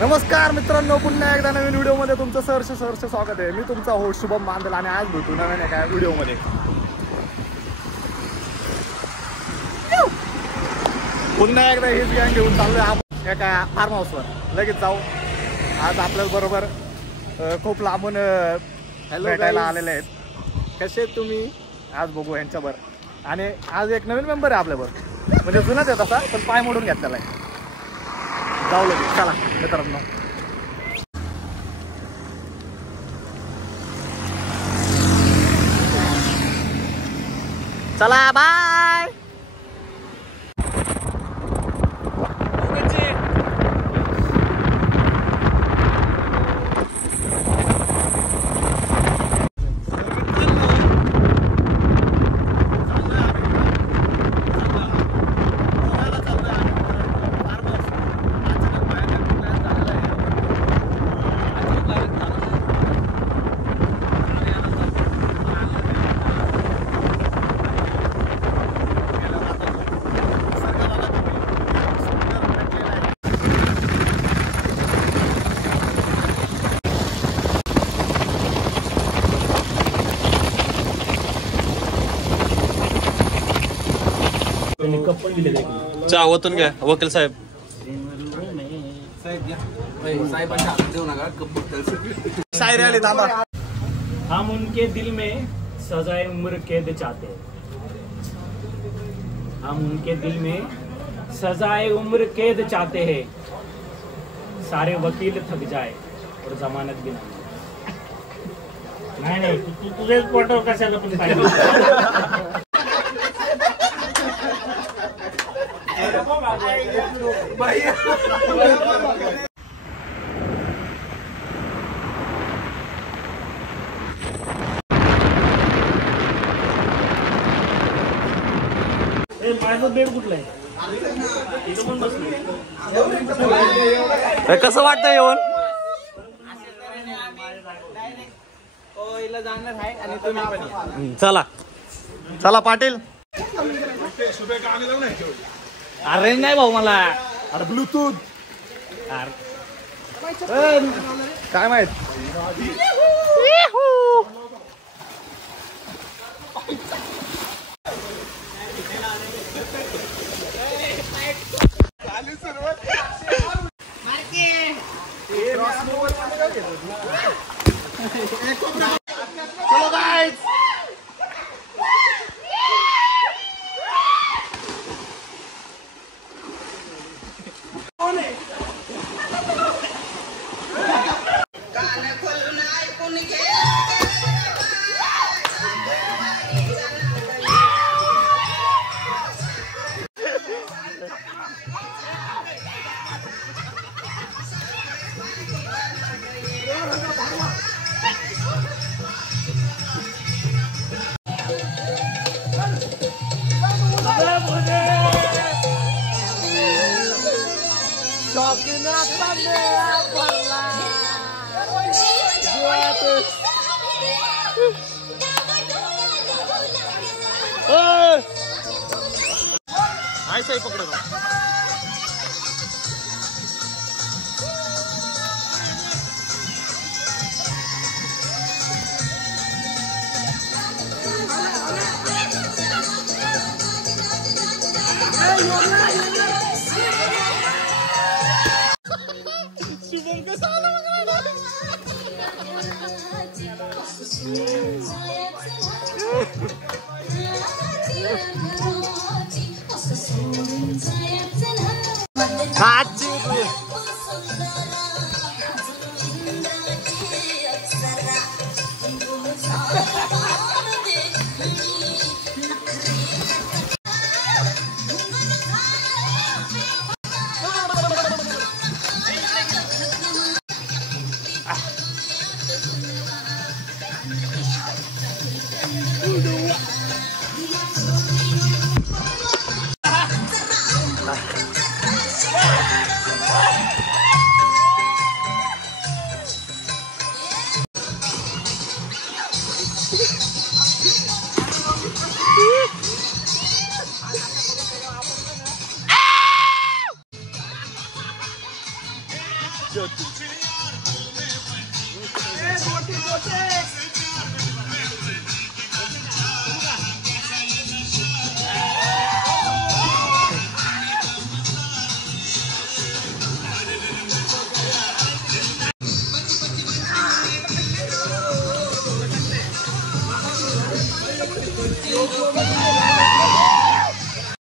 नमस्कार मित्रांनो, पुन्हा एकदा नवीन व्हिडिओमध्ये तुमचं सहर्ष स्वागत आहे. मी तुमचा होस्ट शुभम बांदल आणि आज भेटू नवीन एका व्हिडिओमध्ये. पुन्हा एकदा हीच गँग घेऊन चाललोय आपण एका फार्म हाऊसवर. लगेच जाऊ. आज आपल्या बरोबर खूप लांबून भेटायला आलेले आहेत. कसे आहेत तुम्ही? आज बघू यांच्यावर. आणि आज एक नवीन मेंबर आहे आपल्यावर, म्हणजे जुनाच आहे तसा, पण पाय मोडून घेतलेला आहे. जाऊ लगेच, चला मित्रांनो. चला बाय. चहा ओतून घ्या वकील साहेब. शायरी आली थांबा. हम उनके दिल में सजाए उम्र कैद चाहते हैं. हम उनके दिल में सजाए उम्र कैद चाहते हैं. सारे वकील थक जाए और जमानत भी नाही. तुझेच फोटो कशाला पण पाहिजे. माझं बेड कुठलं आहे? कसं वाटतं येऊन? चला चला पाटील. अरे नाही भाऊ मला. अरे ब्लूटूथ काय माहित. चलो गाइस. ऐसा ही पकड़ो. शुभम का साला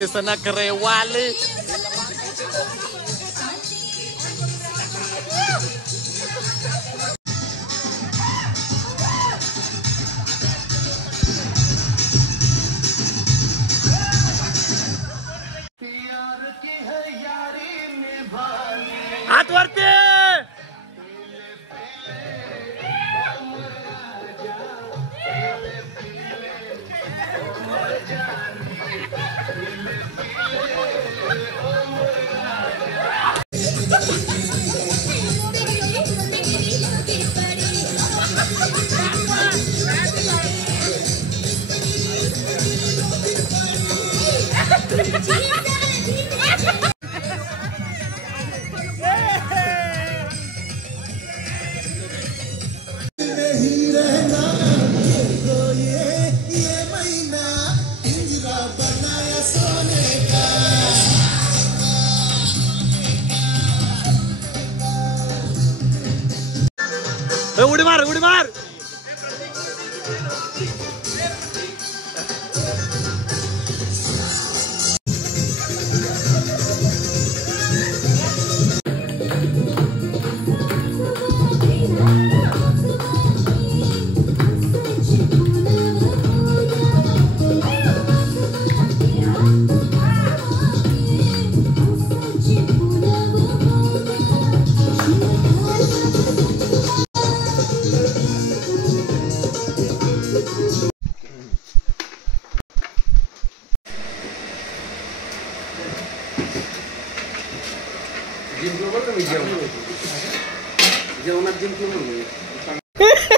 करे वाले हात वरती उडी मार उडी मार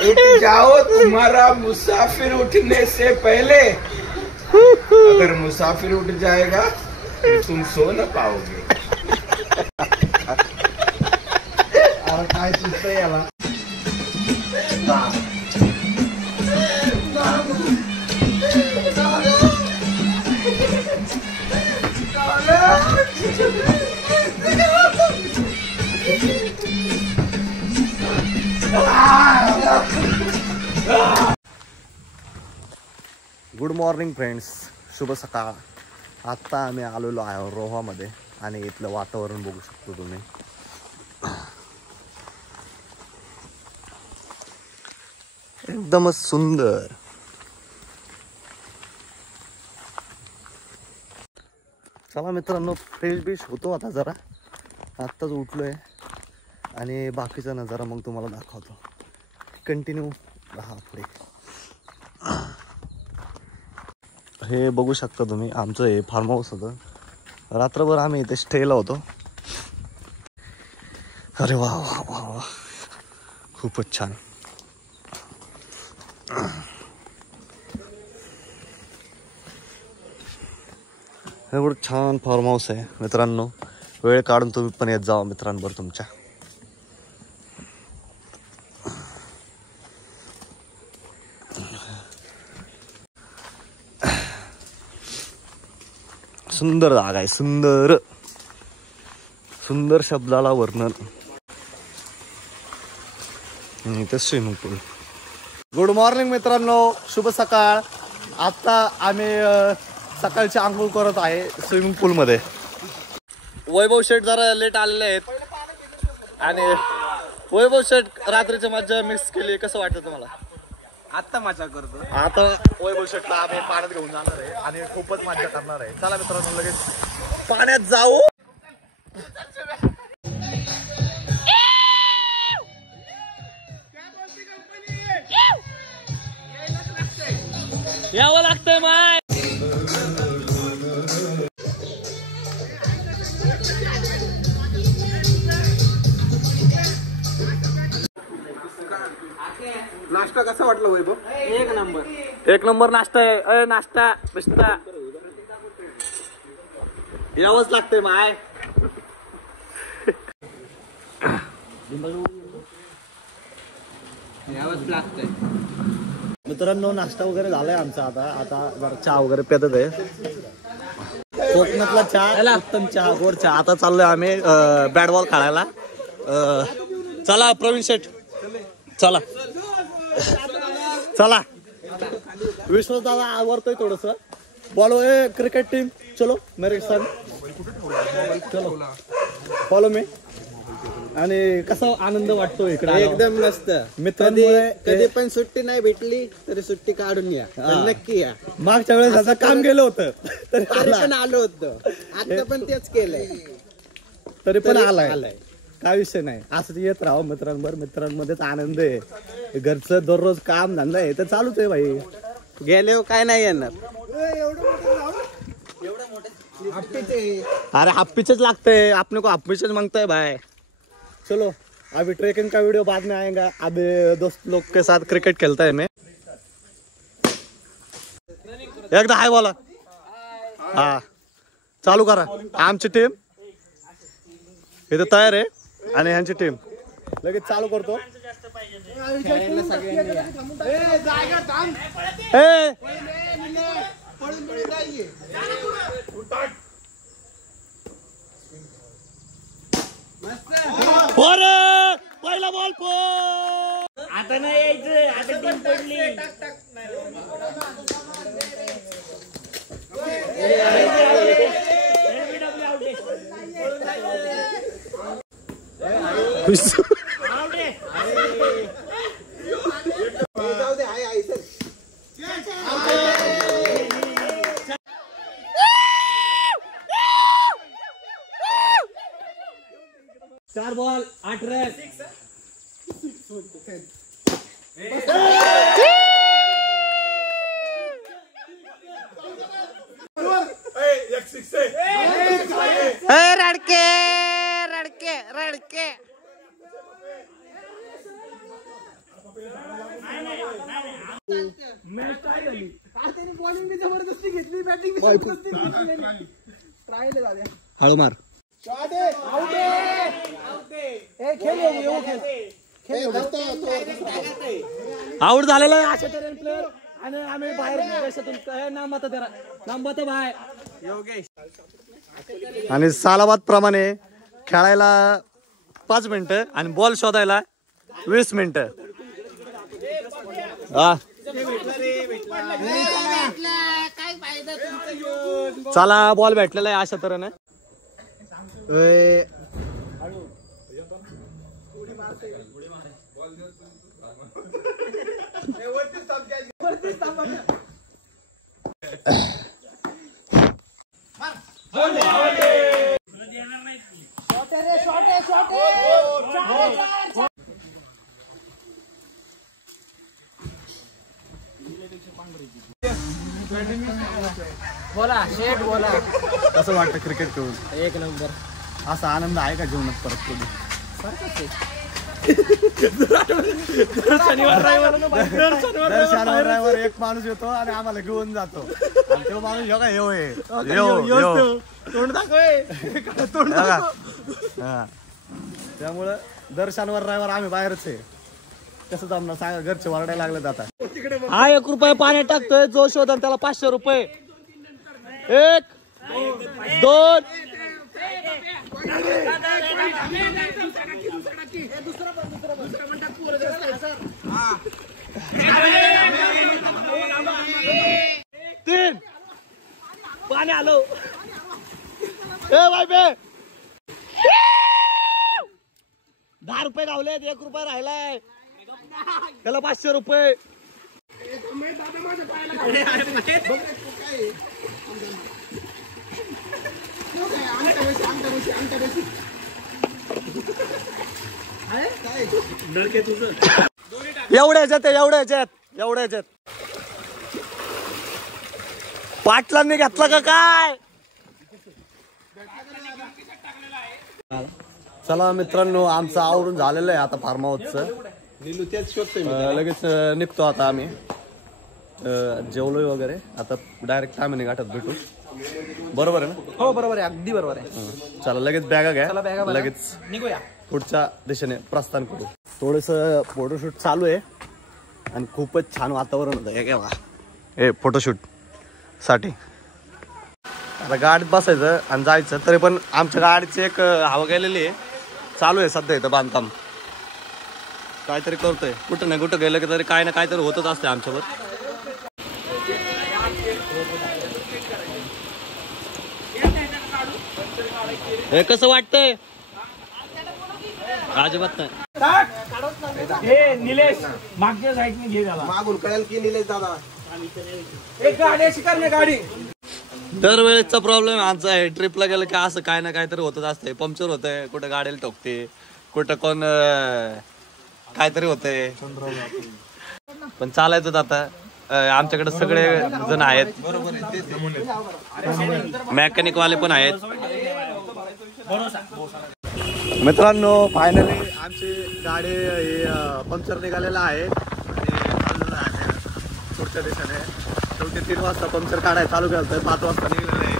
उठ जाओ, तुम्हारा मुसाफिर उठने से पहले। अगर मुसाफिर उठ जाएगा तो तुम सो न पाओगे। काय सुचतंय याला गुड मॉर्निंग फ्रेंड्स, शुभ सकाळ. आत्ता आम्ही आलेलो आहे रोहामध्ये आणि इथलं वातावरण बघू शकतो तुम्ही. एकदमच सुंदर. चला मित्रांनो, फ्रेश बिश होतो आता जरा. आत्ताच उठलोय आणि बाकीचा नजारा मग तुम्हाला दाखवतो. कंटिन्यू राहा पुढे. हे बघू शकता तुम्ही, आमचं हे फार्म हाऊस होतं. रात्रभर आम्ही इथे स्टेला होतो. अरे वा वा वा वा, खूपच छान. एवढं छान फार्म हाऊस आहे मित्रांनो. वेळ काढून तुम्ही पण येत जावा मित्रांबरोबर तुमच्या. सुंदर जागा आहे, सुंदर. सुंदर शब्दाला वर्णन. इथे स्विमिंग पूल. गुड मॉर्निंग मित्रांनो, शुभ सकाळ. आता आम्ही सकाळची आंघोळ करत आहे स्विमिंग पूलमध्ये. वैभव शेठ जरा लेट आलेले आहेत आणि वैभव शेठ रात्रीची मज्जा मिक्स केली. कसं वाटतं तुम्हाला? आता मजा करतो. आता वैभव शेठला आम्ही पाण्यात घेऊन जाणार आहे आणि खूपच मज्जा करणार आहे. चला मित्रांनो, लगेच पाण्यात जाऊ. यावं लागतंय माय. नाश्ता कसा वाटला वैभव? एक नंबर. एक नंबर नाश्ता आहे. नाश्ता बिस्ता यावंच लागतंय माय. यावंच लागतंय. मित्रांनो, नाश्ता वगैरे झालाय आमचा. आता जरा चहा वगैरे पेतच आहे. कोकणातला चहा, उत्तम चहा, गोड चहा. आता चाललोय आम्ही बॅट बॉल खेळायला. चला प्रवीण शेठ, चला चला. विश्वास दादा आवडतोय थोडस. बॉल क्रिकेट टीम चलो मेरे संग, चलो फॉलो मी. आणि कसा आनंद वाटतो इकडे एकदम मस्त. मित्रांमुळे कधी पण सुट्टी नाही भेटली तरी सुट्टी काढून या, पण नक्की या. मागच्या वेळेस असं काम केलं होतं तरी तरी पण आलो होतो, आता पण तेच केलंय. तरी पण आलाय. काय विषय नाही, असं येत राहो मित्रांबरोबर. मित्रांमध्येच आनंद आहे. घरचं दररोज काम धंदा आहे तर चालूच आहे भाई. गेले काय नाही येणार. अरे हाफ पिचेज लागते अपने को, हाफ पिचेज मांगता है भाई. चलो अभी ट्रेकिंग का वीडियो बाद में आएगा. अभी दोस्त लोग के साथ क्रिकेट खेलता है मैं. एकदा हाय बोला. हा चालू करा. आमची टीम इथे तयार आहे आणि ह्यांची टीम लगेच चालू करतो. पहिला बॉल पो. आता नाही यायचं, आता टीम पडली. चार बॉल 8 रन. रडके रडके रडके. हळू मार. आउट झालेला आहे अशा तऱ्हेने प्लेअर. आणि आम्ही बाहेर देशातून नाम आता त्याला नाम बता बाय योगेश. आणि सालाबाद प्रमाणे खेळायला 5 मिनिटं आणि बॉल शोधायला 20 मिनिटं. चला बॉल भेटलेला आहे अशा तऱ्हेने. बोला शेठ बोला. कसं वाटतं क्रिकेट खेळून? एक नंबर. असा आनंद आहे का जीवनात परत कधी? शनिवार एक माणूस येतो आणि आम्हाला घेऊन जातो. आणि तो माणूस योगा त्यामुळं दर शनिवार रविवार आम्ही बाहेरच आहे. कसं जमणार सांगा, घरचे वरडायला लागले आता. हा 1 रुपये पाण्यात टाकतोय, जो शोधन त्याला 500 रुपये. 1 2 3 पाणी आलो. बाय बे 10 रुपये गावलेत, 1 रुपये राहिलाय, त्याला 500 रुपये. एवढ्याच्यात पाटलांनी घेतला का काय? चला मित्रांनो, आमचं आवरून झालेलं आहे आता फार्म हाऊसचं. लगेच निघतो आता आम्ही. जेवलोय वगैरे, आता डायरेक्ट आम्ही गाठात भेटू. बरोबर आहे ना? हो बरोबर आहे, अगदी बरोबर आहे. चला लगेच बॅगा घ्या, लगेच निघूया पुढच्या दिशेने प्रस्थान करू. थोडस फोटोशूट चालू आहे आणि खूपच छान वातावरण होतं हे फोटोशूट साठी. आता गाडीत बसायचं आणि जायचं. तरी पण आमच्या गाडीची एक हवा गेलेली आहे, चालू आहे सध्या इथं बांधकाम. काहीतरी करतोय, कुठं ना कुठं गेलं की तरी काय ना काहीतरी होतच असते आमच्यावर. हे कसं वाटतंय? अजिबात नाही. हे निलेश मागच्या साईडने घे त्याला. मागून कळेल की निलेश दादा. एक गाडी अशी कर ना गाडी. दरवेळेचा प्रॉब्लेम आमचा आहे. ट्रिपला गेलं की असं काय ना काहीतरी होतच असतंय. पंक्चर होतंय, कुठं गाडीला ठोकते, कुठं कोण काहीतरी होतंय. पण चालायचं आता. आमच्याकडे सगळे जण आहेत, मेकॅनिक वाले पण आहेत. मित्रांनो फायनली आमची गाडी पंक्चर निघालेला आहे आणि चाललेलं आहे पुढच्या दिशेने. शेवटी 3 वाजता पंक्चर काढायला चालू केलं, 5 वाजता निघलेलं आहे.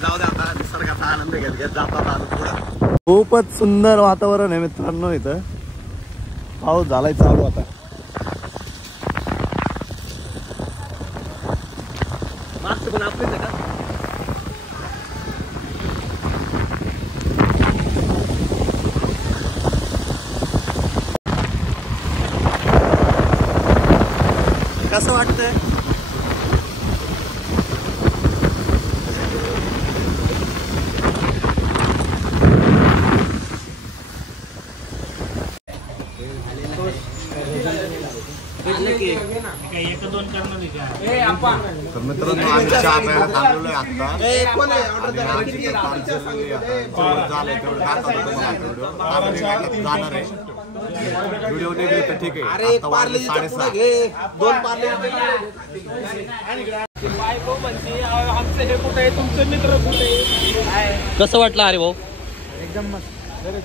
जाऊ द्या आता, निसर्गाचा आनंद घेत घेत जातात आता पुढं. खूपच सुंदर वातावरण आहे मित्रांनो. इथं पाऊस झालाय चालू आता. मागचं पण आपलीच आहे का? कसं वाटतंय? तर मित्रांनो आम्ही चहा प्यायला थांबलेलो आहे आता. झालंय तेवढं दाखवतो तुम्हाला व्हिडिओ. जाणार आहे व्हिडिओ निघले तर ठीक आहे. अरे एक पार्लेजीचा पुडा घे, 2 पार्ले. आमचं हे कुठे आहे, तुमचे मित्र कुठे आहे? कसं वाटलं अरे भाऊ? एकदम मस्त.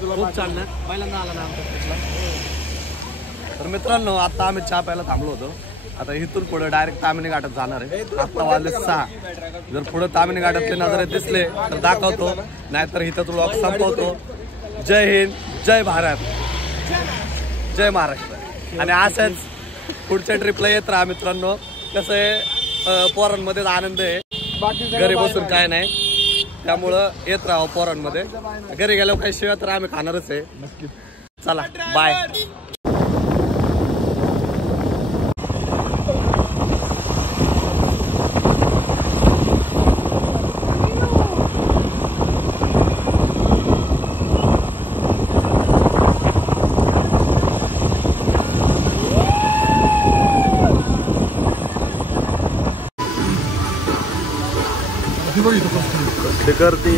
खूप छान ना. पहिल्यांदा आला ना आमच्या ट्रिपला. तर मित्रांनो आता आम्ही चहा प्यायला थांबलो होतो. आता इथून पुढे डायरेक्ट तामिनी घाटात जाणार आहे. आता वाजले 6. जर पुढे तामिनी घाटातले नजारे दिसले तर दाखवतो, नाहीतर इथं ब्लॉग संपवतो. जय हिंद, जय भारत, जय महाराष्ट्र. आणि असंच पुढच्या ट्रिपला येत राहा मित्रांनो. कसं आहे पोरांमध्ये आनंद आहे, घरी बसून काय नाही. त्यामुळं येत राहा पोरांमध्ये. घरी गेल्यावर काही शिवाय तर आम्ही खाणारच आहे. चला बाय. गर्दी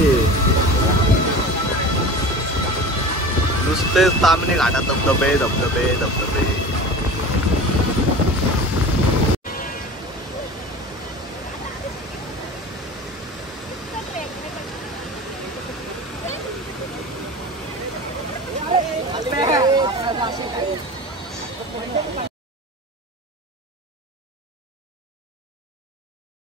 नुसतेच तामिनी घाटात धबधबे धबधबे धबधबे.